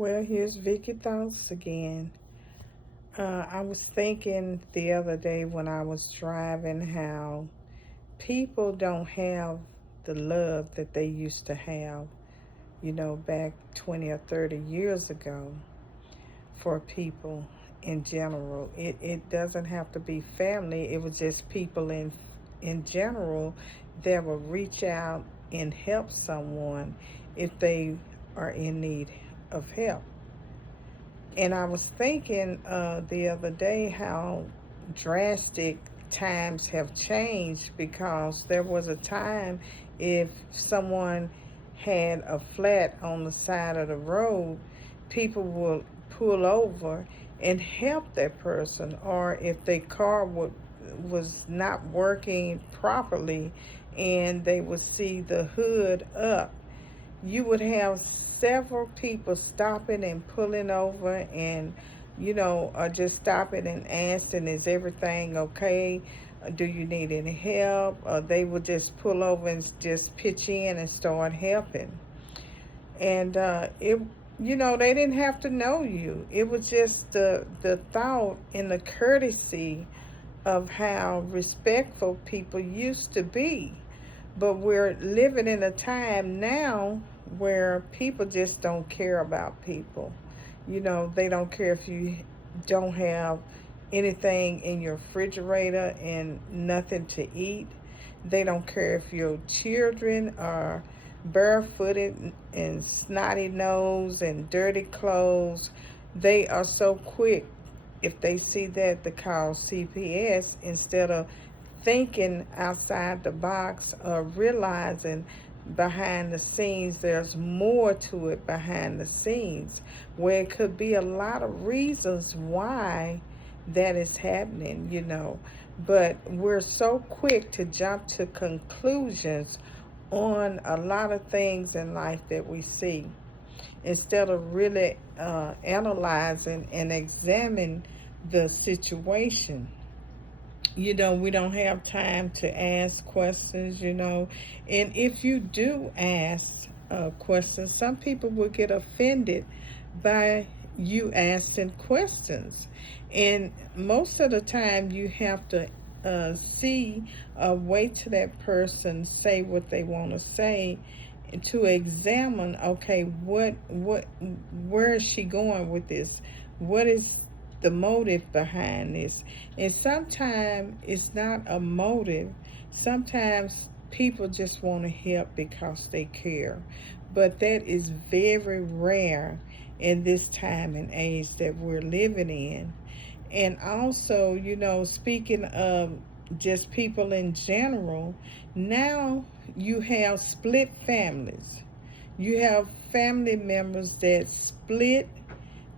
Well, here's Vicky Thoughts again. I was thinking the other day when I was driving how people don't have the love that they used to have, back 20 or 30 years ago for people in general. It doesn't have to be family, it was just people in general that will reach out and help someone if they are in need of help. And I was thinking the other day how drastic times have changed because there was a time if someone had a flat on the side of the road, people would pull over and help that person, or if their car was not working properly and they would see the hood up, you would have several people stopping and pulling over and, or just stopping and asking, is everything okay? Do you need any help? Or they would just pull over and just pitch in and start helping. And they didn't have to know you. It was just the thought and the courtesy of how respectful people used to be. But we're living in a time now where people just don't care about people. They don't care if you don't have anything in your refrigerator and nothing to eat. They don't care if your children are barefooted and snotty nose and dirty clothes. They are so quick if they see that to call CPS instead of thinking outside the box or realizing behind the scenes there's more to it behind the scenes, where it could be a lot of reasons why that is happening. But we're so quick to jump to conclusions on a lot of things in life that we see instead of really analyzing and examining the situation. We don't have time to ask questions. And if you do ask questions, some people will get offended by you asking questions. And most of the time, you have to see wait till that person say what they want to say to examine, okay, where is she going with this? What is the motive behind this? And sometimes it's not a motive. Sometimes people just want to help because they care. But that is very rare in this time and age that we're living in. And also, speaking of just people in general, now you have split families. You have family members that split,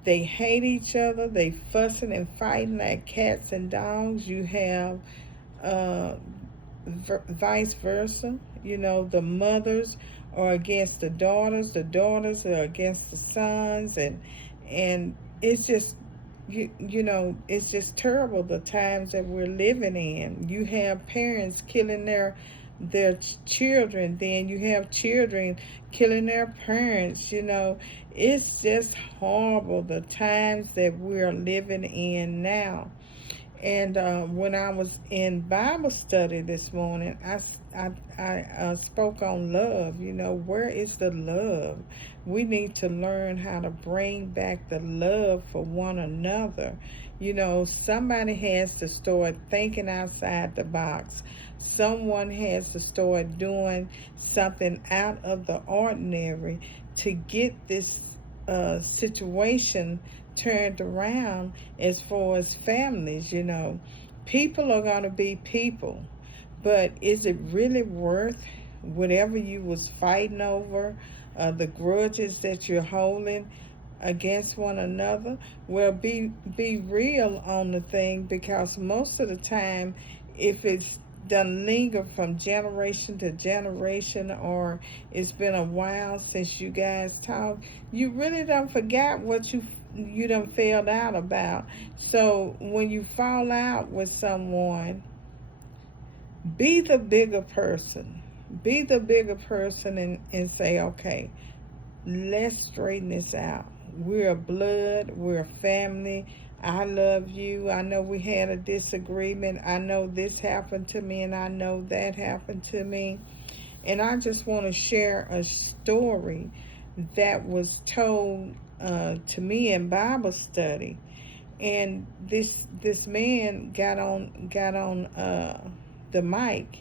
they hate each other. They fussing and fighting like cats and dogs. You have uh, vice versa. The mothers are against the daughters are against the sons, and it's just it's just terrible the times that we're living in. You have parents killing their children, then you have children killing their parents. It's just horrible the times that we're living in now. And when I was in Bible study this morning, I spoke on love. Where is the love? We need to learn how to bring back the love for one another. Somebody has to start thinking outside the box. Someone has to start doing something out of the ordinary to get this situation turned around as far as families. People are going to be people, but is it really worth whatever you was fighting over, the grudges that you're holding against one another? Well, be real on the thing, because most of the time, if it's done linger from generation to generation, or it's been a while since you guys talked, you really don't forget what you done failed out about. So when you fall out with someone, be the bigger person. Be the bigger person and say, okay, let's straighten this out. we're blood, we're family. I love you. I know we had a disagreement. I know this happened to me, and I know that happened to me. And I just want to share a story that was told to me in Bible study. And this man got on the mic,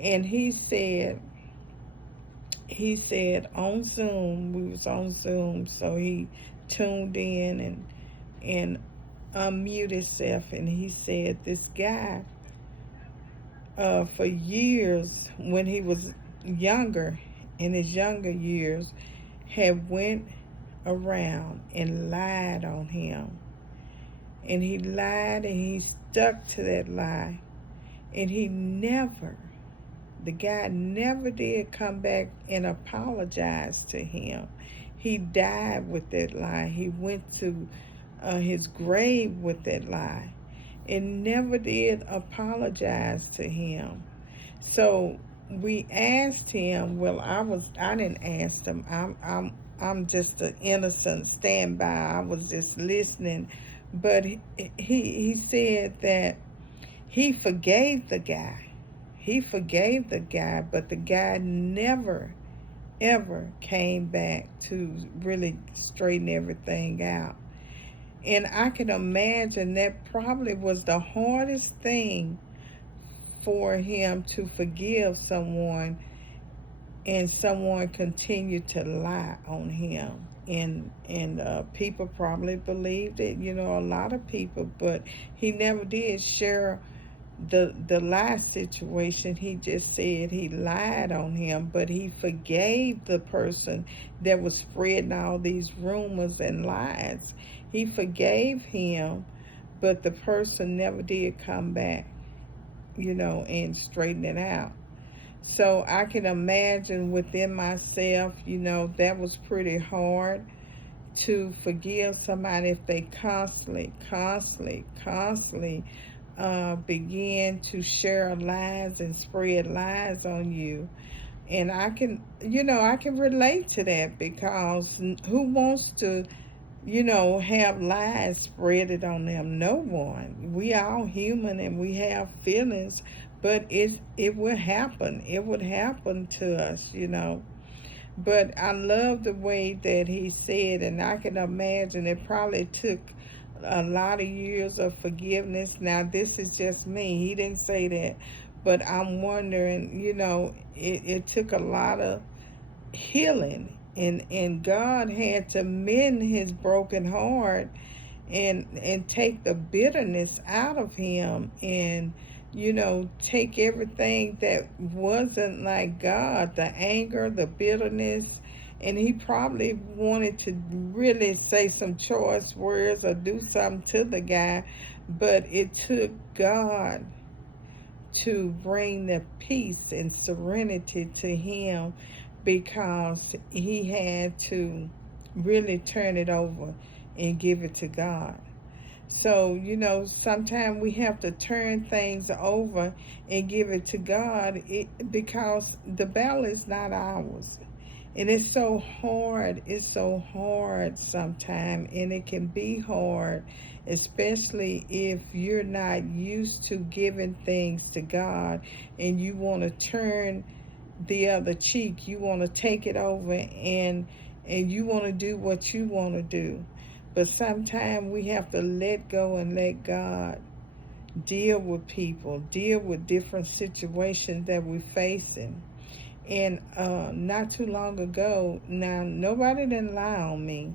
and he said on Zoom, we was on Zoom, so he tuned in and unmuted himself, and he said this guy, for years when he was younger, in his younger years, had went around and lied on him. And he lied and he stuck to that lie. And the guy never did come back and apologize to him. He died with that lie. He went to his grave with that lie and never did apologize to him. So we asked him, well, I didn't ask him. I'm just an innocent standby. I was just listening. But he said that he forgave the guy. He forgave the guy, but the guy never, ever came back to really straighten everything out. And I can imagine that probably was the hardest thing for him to forgive someone, and someone continued to lie on him. And people probably believed it, a lot of people, but he never did share the lie situation. He just said he lied on him, but he forgave the person that was spreading all these rumors and lies. He forgave him, but the person never did come back, and straighten it out. So I can imagine within myself, that was pretty hard to forgive somebody if they constantly begin to share lies and spread lies on you. And I can relate to that, because who wants to, have lies spreaded on them? No one. We all human and we have feelings, but it will happen. It would happen to us, But I love the way that he said, and I can imagine it probably took a lot of years of forgiveness. Now, this is just me. He didn't say that, but I'm wondering, it took a lot of healing, and God had to mend his broken heart and take the bitterness out of him, and take everything that wasn't like God, the anger, the bitterness. And he probably wanted to really say some choice words or do something to the guy, but it took God to bring the peace and serenity to him, because he had to really turn it over and give it to God. So, sometimes we have to turn things over and give it to God, because the battle is not ours. And it's so hard. It's so hard sometimes. And it can be hard, especially if you're not used to giving things to God and you want to turn the other cheek. You want to take it over, and you want to do what you want to do. But sometimes we have to let go and let God deal with people, deal with different situations that we're facing. And not too long ago, now nobody didn't lie on me,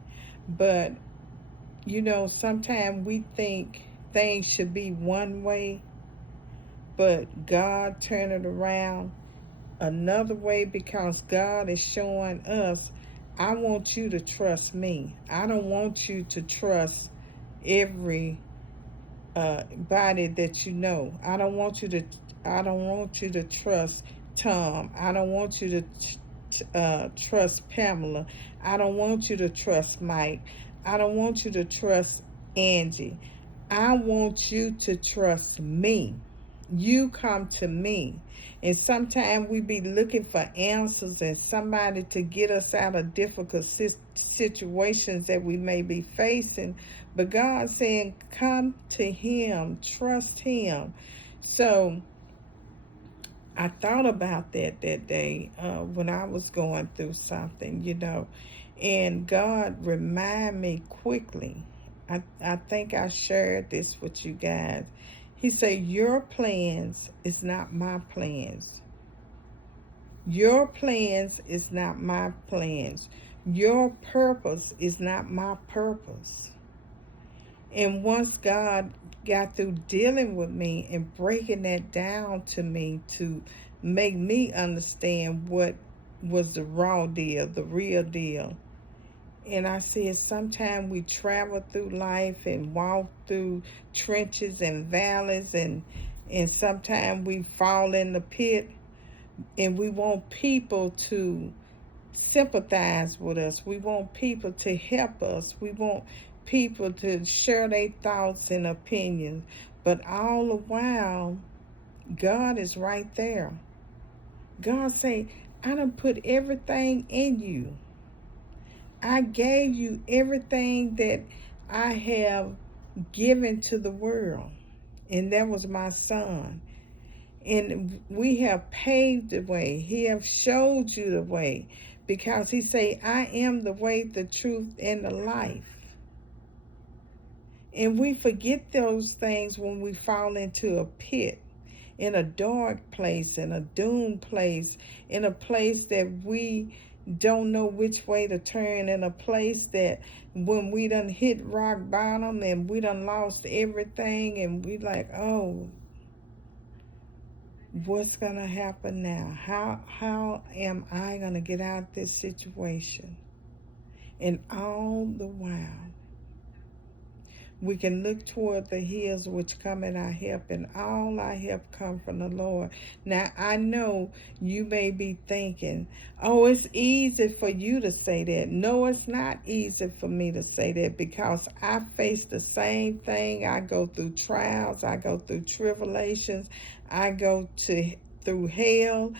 but sometimes we think things should be one way, but God turned it around another way, because God is showing us, I want you to trust me. I don't want you to trust every body that you know. I don't want you to trust Tom. I don't want you to trust Pamela. I don't want you to trust Mike. I don't want you to trust Angie. I want you to trust me. You come to me. And sometimes we be looking for answers and somebody to get us out of difficult situations that we may be facing. But God saying, come to him, trust him. So I thought about that day when I was going through something, and God reminded me quickly. I think I shared this with you guys. He said, your plans is not my plans. Your plans is not my plans. Your purpose is not my purpose. And once God got through dealing with me and breaking that down to me to make me understand what was the raw deal, the real deal. And I said, sometimes we travel through life and walk through trenches and valleys, and sometimes we fall in the pit, and we want people to sympathize with us. We want people to help us. We want people to share their thoughts and opinions. But all the while, God is right there. God say, I done put everything in you. I gave you everything that I have given to the world. And that was my son. And we have paved the way. He have showed you the way. Because he say, I am the way, the truth, and the life. And we forget those things when we fall into a pit, in a dark place, in a doomed place, in a place that we don't know which way to turn, in a place that when we done hit rock bottom and we done lost everything and we like, oh, what's gonna happen now? How am I gonna get out of this situation? And all the while, we can look toward the hills which come in our help, and all our help come from the Lord. Now, I know you may be thinking, oh, it's easy for you to say that. No, it's not easy for me to say that, because I face the same thing. I go through trials. I go through tribulations. I go through hell.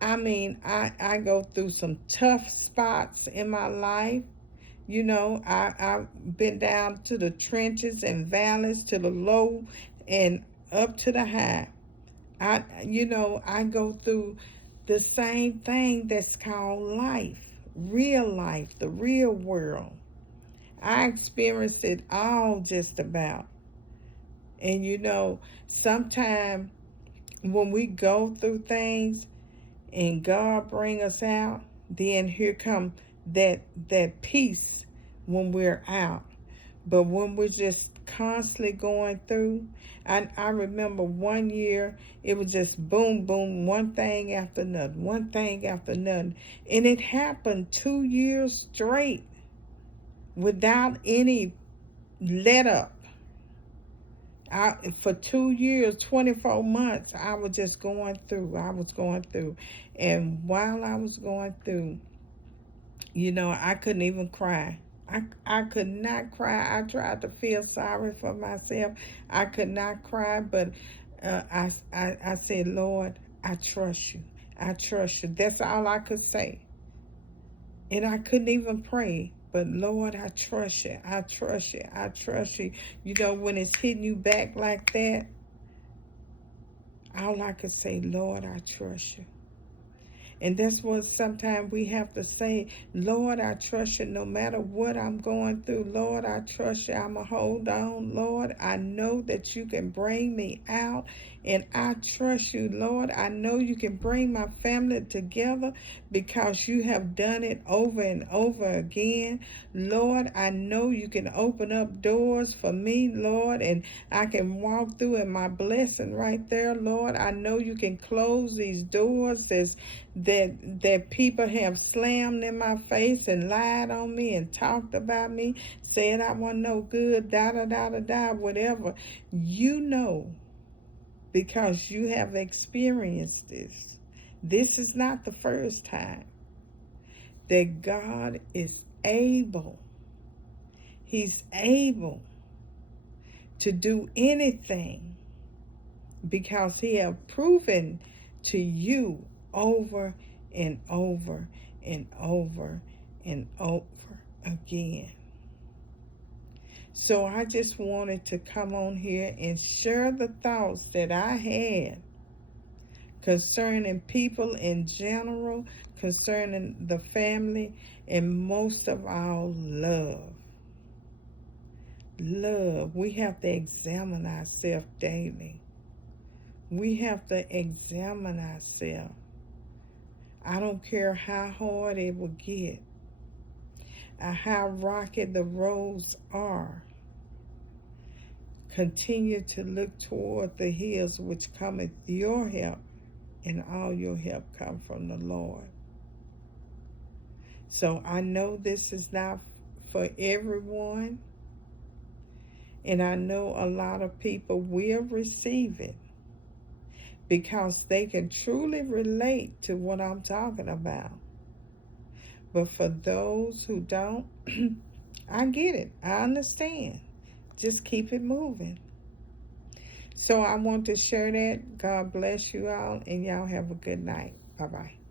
I mean, I go through some tough spots in my life. I've been down to the trenches and valleys, to the low and up to the high. I go through the same thing that's called life, the real world. I experienced it all just about. And sometimes when we go through things and God bring us out, then here come that peace when we're out. But when we're just constantly going through, I remember one year it was just boom, boom, one thing after another, one thing after another. And it happened 2 years straight without any let up. For 2 years, 24 months, I was just going through. I was going through. And while I was going through, I couldn't even cry. I could not cry. I tried to feel sorry for myself. I could not cry, but I said, Lord, I trust you. I trust you. That's all I could say. And I couldn't even pray. But Lord, I trust you. I trust you. I trust you. When it's hitting you back like that, all I could say, Lord, I trust you. And that's what sometimes we have to say, Lord, I trust you no matter what I'm going through. Lord, I trust you. I'm going to hold on. Lord, I know that you can bring me out, and I trust you. Lord, I know you can bring my family together because you have done it over and over again. Lord, I know you can open up doors for me, Lord, and I can walk through in my blessing right there, Lord. I know you can close these doors that people have slammed in my face and lied on me and talked about me, said I wasn't no good, whatever. Because you have experienced this. This is not the first time that God is able. He's able to do anything because he has proven to you over and over and over and over again. So I just wanted to come on here and share the thoughts that I had concerning people in general, concerning the family, and most of all, love. Love. We have to examine ourselves daily. We have to examine ourselves. I don't care how hard it will get, or how rocky the roads are. Continue to look toward the hills which cometh your help, and all your help come from the Lord. So I know this is not for everyone, and I know a lot of people will receive it because they can truly relate to what I'm talking about. But for those who don't, I get it. I understand. Just keep it moving. So I want to share that. God bless you all, and y'all have a good night. Bye-bye.